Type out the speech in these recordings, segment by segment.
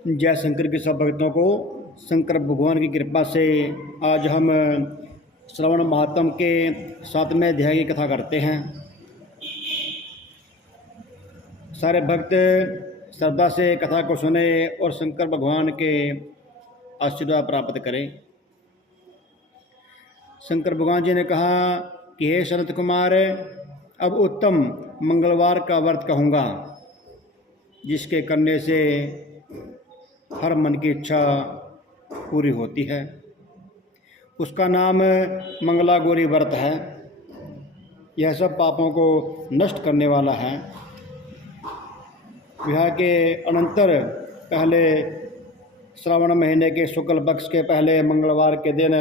जय शंकर के सब भक्तों को शंकर भगवान की कृपा से आज हम श्रवण महात्म के 7वें अध्याय की कथा करते हैं। सारे भक्त श्रद्धा से कथा को सुने और शंकर भगवान के आशीर्वाद प्राप्त करें। शंकर भगवान जी ने कहा कि हे सनत कुमार, अब उत्तम मंगलवार का व्रत कहूँगा, जिसके करने से हर मन की इच्छा पूरी होती है। उसका नाम मंगला गौरी व्रत है। यह सब पापों को नष्ट करने वाला है। विवाह के अनंतर पहले श्रावण महीने के शुक्ल पक्ष के पहले मंगलवार के दिन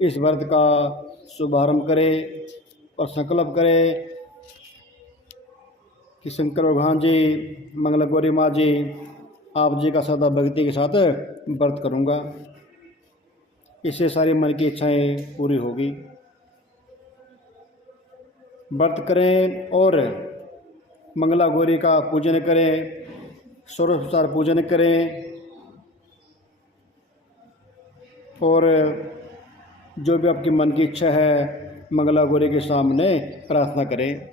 इस व्रत का शुभारंभ करें और संकल्प करें कि शंकर भगवान जी, मंगला गौरी माँ जी, आप जी का सदा भक्ति के साथ व्रत करूँगा। इससे सारी मन की इच्छाएं पूरी होगी। व्रत करें और मंगला गौरी का पूजन करें, षोडशोपचार पूजन करें और जो भी आपकी मन की इच्छा है मंगला गौरी के सामने प्रार्थना करें।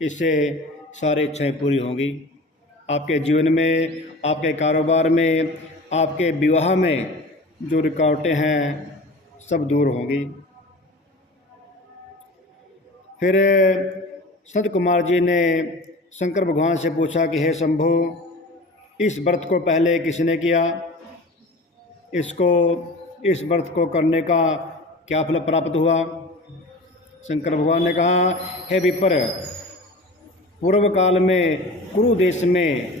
इससे सारी इच्छाएं पूरी होंगी। आपके जीवन में, आपके कारोबार में, आपके विवाह में जो रुकावटें हैं सब दूर होंगी। फिर संत कुमार जी ने शंकर भगवान से पूछा कि हे शंभु, इस व्रत को पहले किसने किया? इस व्रत को करने का क्या फल प्राप्त हुआ? शंकर भगवान ने कहा, हे विपर, पूर्व काल में कुरु देश में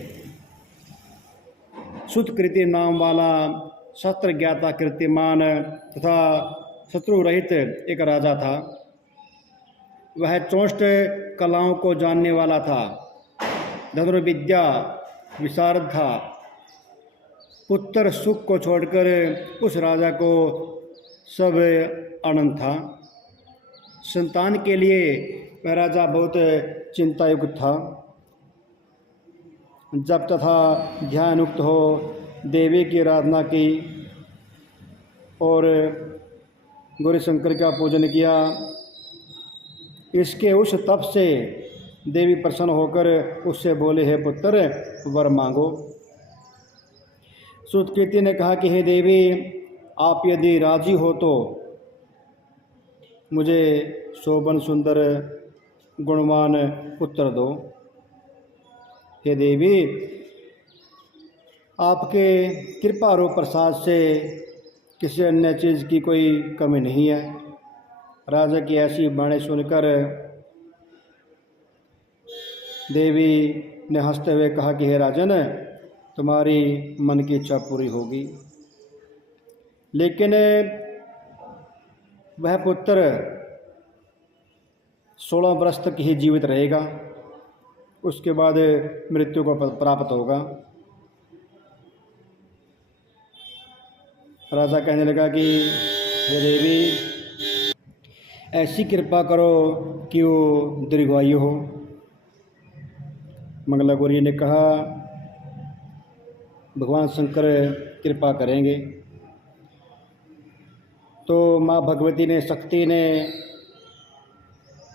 सुतकृति नाम वाला शस्त्र ज्ञाता कीर्तिमान तथा शत्रु रहित एक राजा था। वह 64 कलाओं को जानने वाला था, धनुर्विद्या विशारद था। पुत्र सुख को छोड़कर उस राजा को सब आनंद था। संतान के लिए वह राजा बहुत चिंतायुक्त था। जब तथा ध्यानयुक्त हो देवी की आराधना की और गौरी शंकर का पूजन किया। इसके उस तप से देवी प्रसन्न होकर उससे बोले, हे पुत्र, वर मांगो। सुतकृति ने कहा कि हे देवी, आप यदि राजी हो तो मुझे शोभन सुंदर गुणवान पुत्र दो। हे देवी, आपके कृपा रूप प्रसाद से किसी अन्य चीज़ की कोई कमी नहीं है। राजा की ऐसी बाणी सुनकर देवी ने हंसते हुए कहा कि हे राजन, तुम्हारी मन की इच्छा पूरी होगी। लेकिन वह पुत्र 16 वर्ष तक ही जीवित रहेगा, उसके बाद मृत्यु को प्राप्त होगा। राजा कहने लगा कि हे देवी, ऐसी कृपा करो कि वो दीर्घायु हो। मंगला गौरी ने कहा, भगवान शंकर कृपा करेंगे। तो माँ भगवती ने, शक्ति ने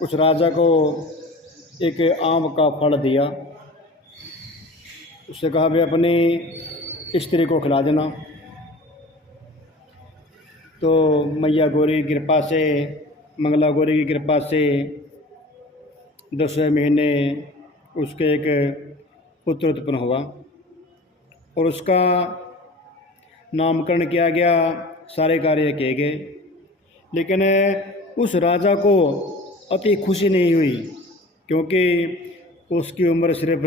उस राजा को एक आम का फल दिया। उससे कहा, वे अपनी स्त्री को खिला देना। तो मैया गौरी की कृपा से, मंगला गौरी की कृपा से 10वें महीने उसके एक पुत्र उत्पन्न हुआ और उसका नामकरण किया गया। सारे कार्य किए गए। लेकिन उस राजा को अति खुशी नहीं हुई, क्योंकि उसकी उम्र सिर्फ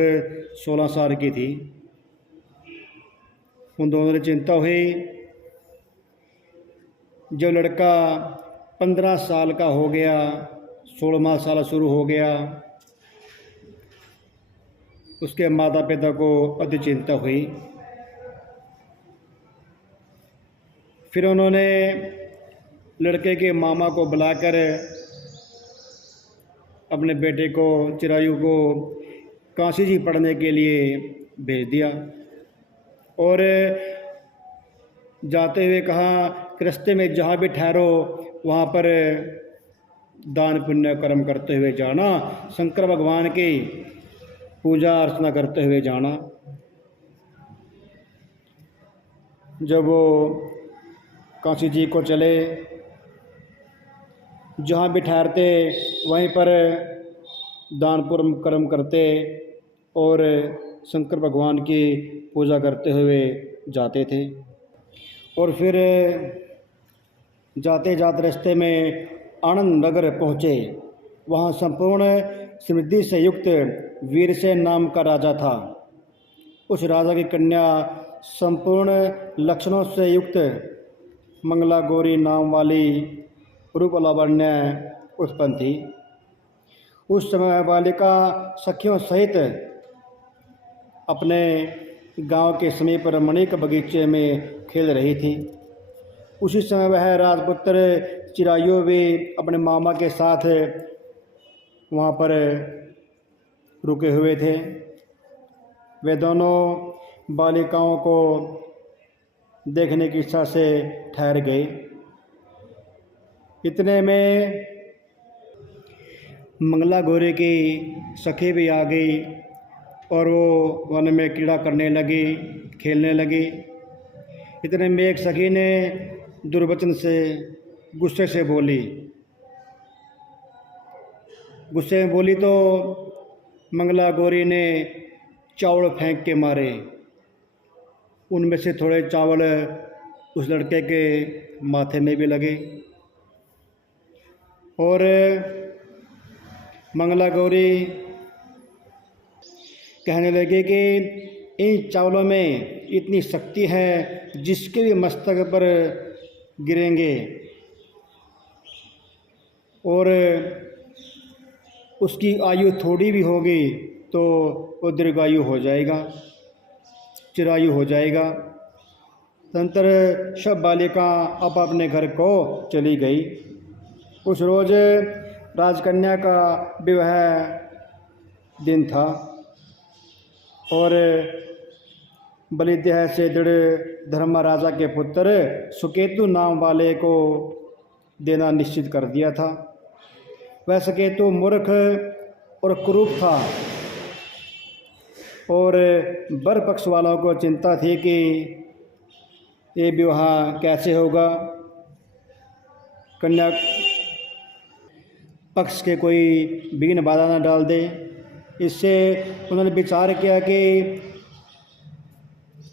16 साल की थी। उन दोनों ने चिंता हुई। जब लड़का 15 साल का हो गया, 16वां साल शुरू हो गया, उसके माता पिता को अति चिंता हुई। फिर उन्होंने लड़के के मामा को बुलाकर अपने बेटे को, चिरायु को, काशी जी पढ़ने के लिए भेज दिया। और जाते हुए कहा कि रास्ते में जहाँ भी ठहरो वहाँ पर दान पुण्य कर्म करते हुए जाना, शंकर भगवान की पूजा अर्चना करते हुए जाना। जब वो काशी जी को चले, जहाँ भी ठहरते वहीं पर दान पुण्य कर्म करते और शंकर भगवान की पूजा करते हुए जाते थे। और फिर जाते जाते रास्ते में आनंद नगर पहुँचे। वहाँ संपूर्ण समृद्धि से युक्त वीरसेन नाम का राजा था। उस राजा की कन्या संपूर्ण लक्षणों से युक्त मंगला गौरी नाम वाली रूप लावण्य उत्पन्न थी। उस समय बालिका सखियों सहित अपने गांव के समीप रमणीक बगीचे में खेल रही थी। उसी समय वह राजपुत्र चिरायु भी अपने मामा के साथ वहाँ पर रुके हुए थे। वे दोनों बालिकाओं को देखने की इच्छा से ठहर गए। इतने में मंगला गौरी की सखी भी आ गई और वो वन में क्रीड़ा करने लगी, खेलने लगी। इतने में एक सखी ने दुर्वचन से गुस्से से बोली। गुस्से में बोली तो मंगला गौरी ने चावल फेंक के मारे। उनमें से थोड़े चावल उस लड़के के माथे में भी लगे और मंगला गौरी कहने लगे कि इन चावलों में इतनी शक्ति है जिसके भी मस्तक पर गिरेंगे और उसकी आयु थोड़ी भी होगी तो वो दीर्घायु हो जाएगा, चिरायु हो जाएगा। तदनंतर सब बालिका अब अपने घर को चली गई। उस रोज़ राजकन्या का विवाह दिन था और बलिदेह से दृढ़ धर्मा राजा के पुत्र सुकेतु नाम वाले को देना निश्चित कर दिया था। वह सुकेतु मूर्ख और कुरूप था और वर पक्ष वालों को चिंता थी कि ये विवाह कैसे होगा। कन्या पक्ष के कोई विघ्न बाधा न डाल दे। इससे उन्होंने विचार किया कि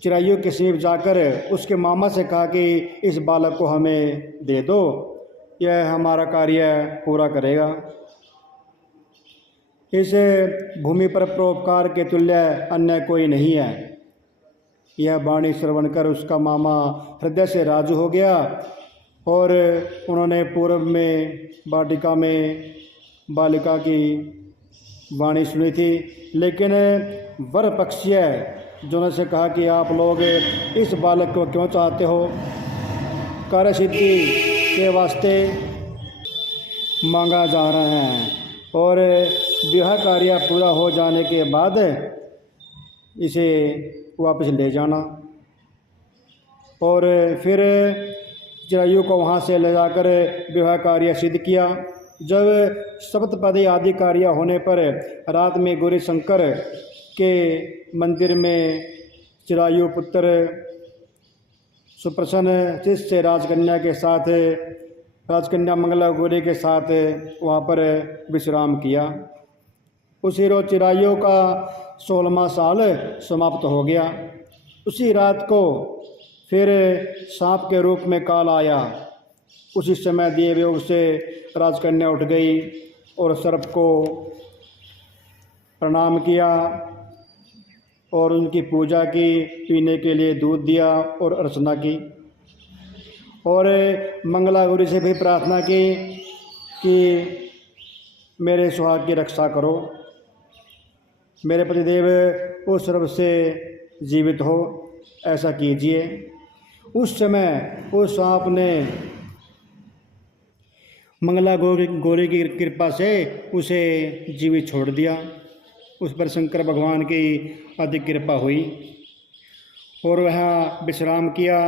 चिरायु के समीप जाकर उसके मामा से कहा कि इस बालक को हमें दे दो, यह हमारा कार्य पूरा करेगा। इस भूमि पर परोपकार के तुल्य अन्य कोई नहीं है। यह वाणी श्रवण कर उसका मामा हृदय से राजू हो गया और उन्होंने पूर्व में वाटिका में बालिका की वाणी सुनी थी, लेकिन वर पक्षीय जोने से कहा कि आप लोग इस बालक को क्यों चाहते हो, कार्य सिद्धि के वास्ते मांगा जा रहा है और विवाह कार्य पूरा हो जाने के बाद इसे वापस ले जाना। और फिर चिरायु को वहाँ से ले जाकर विवाह कार्य सिद्ध किया। जब सप्तपदी आदि कार्य होने पर रात में गौरी शंकर के मंदिर में चिरायु पुत्र सुप्रसन्न चित्त से राजकन्या के साथ, राजकन्या मंगला गौरी के साथ वहाँ पर विश्राम किया। उसी रोज चिरायु का 16वां साल समाप्त हो गया। उसी रात को फिर सांप के रूप में काल आया। उसी समय देव योग से राजकन्या उठ गई और सर्प को प्रणाम किया और उनकी पूजा की, पीने के लिए दूध दिया और अर्चना की और मंगला गौरी से भी प्रार्थना की कि मेरे सुहाग की रक्षा करो, मेरे पतिदेव उस सर्प से जीवित हो, ऐसा कीजिए। उस समय उस सांप ने मंगला गौरी की कृपा से उसे जीवित छोड़ दिया। उस पर शंकर भगवान की अधिक कृपा हुई और वहाँ विश्राम किया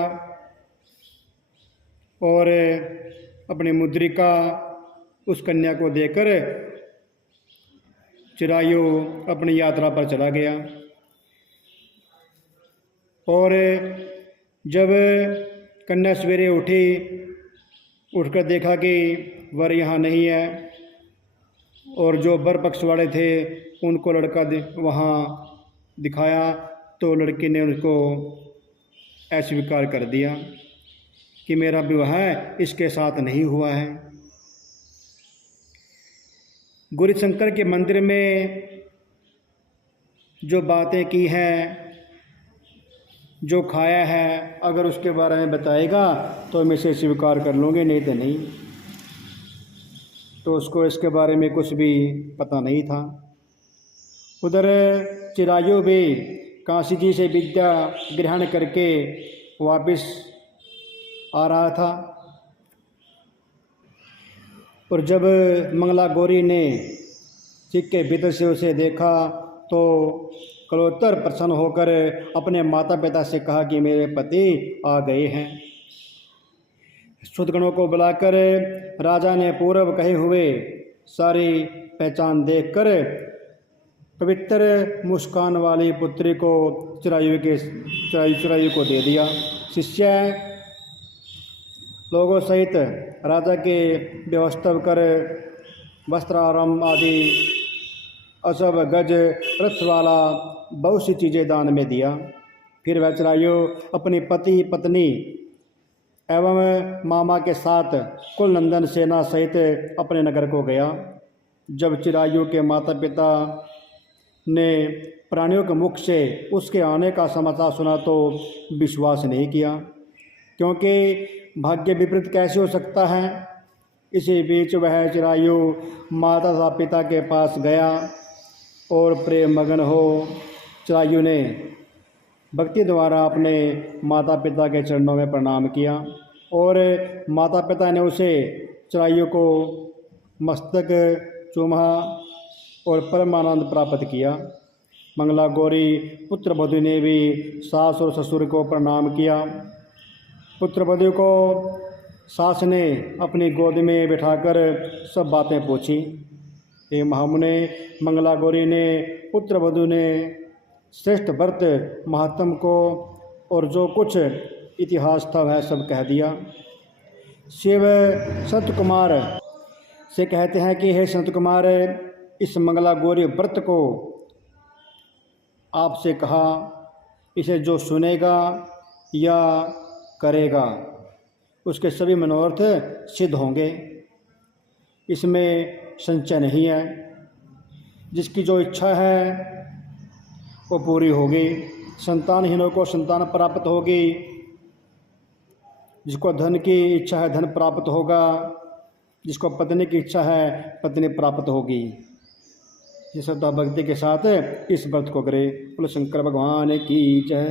और अपनी मुद्रिका उस कन्या को देकर चिरायु अपनी यात्रा पर चला गया। और जब कन्या सवेरे उठी, उठकर देखा कि वर यहाँ नहीं है, और जो वर पक्ष वाले थे उनको लड़का वहाँ दिखाया, तो लड़की ने उनको अस्वीकार कर दिया कि मेरा विवाह इसके साथ नहीं हुआ है। गौरीशंकर के मंदिर में जो बातें की हैं, जो खाया है, अगर उसके बारे में बताएगा तो हम इसे स्वीकार कर लूँगे, नहीं तो नहीं। तो उसको इसके बारे में कुछ भी पता नहीं था। उधर चिरायु भी काशी जी से विद्या ग्रहण करके वापस आ रहा था, और जब मंगला गौरी ने सिक्के के भीतर से उसे देखा तो कलोत्तर प्रसन्न होकर अपने माता पिता से कहा कि मेरे पति आ गए हैं। सुदगणों को बुलाकर राजा ने पूर्व कहे हुए सारी पहचान देखकर पवित्र मुस्कान वाली पुत्री को चिरायु को दे दिया। शिष्य लोगों सहित राजा के व्यवस्था कर वस्त्राराम आदि अशब गज रथ वाला बहुत सी चीज़ें दान में दिया। फिर वह चिरायु अपनी पति पत्नी एवं मामा के साथ कुल नंदन सेना सहित अपने नगर को गया। जब चिरायु के माता पिता ने प्राणियों के मुख से उसके आने का समाचार सुना तो विश्वास नहीं किया, क्योंकि भाग्य विपरीत कैसे हो सकता है। इसी बीच वह चिरायु माता तथा पिता के पास गया और प्रेम मगन हो चिरायु ने भक्ति द्वारा अपने माता पिता के चरणों में प्रणाम किया, और माता पिता ने उसे चिरायु को मस्तक चूमा और परमानंद प्राप्त किया। मंगला गौरी पुत्र वधू ने भी सास और ससुर को प्रणाम किया। पुत्र वधू को सास ने अपनी गोद में बिठाकर सब बातें पूछी। हे महामुने, मंगला गौरी ने पुत्र वधू ने श्रेष्ठ व्रत महात्म को और जो कुछ इतिहास था वह सब कह दिया। शिव संत कुमार से कहते हैं कि हे संत कुमार, इस मंगला गौरी व्रत को आपसे कहा, इसे जो सुनेगा या करेगा उसके सभी मनोरथ सिद्ध होंगे, इसमें संशय नहीं है। जिसकी जो इच्छा है वो पूरी होगी। संतानहीनों को संतान प्राप्त होगी, जिसको धन की इच्छा है धन प्राप्त होगा, जिसको पत्नी की इच्छा है पत्नी प्राप्त होगी। ये श्रद्धा भक्ति के साथ इस व्रत को करे। बोलो शंकर भगवान की जय।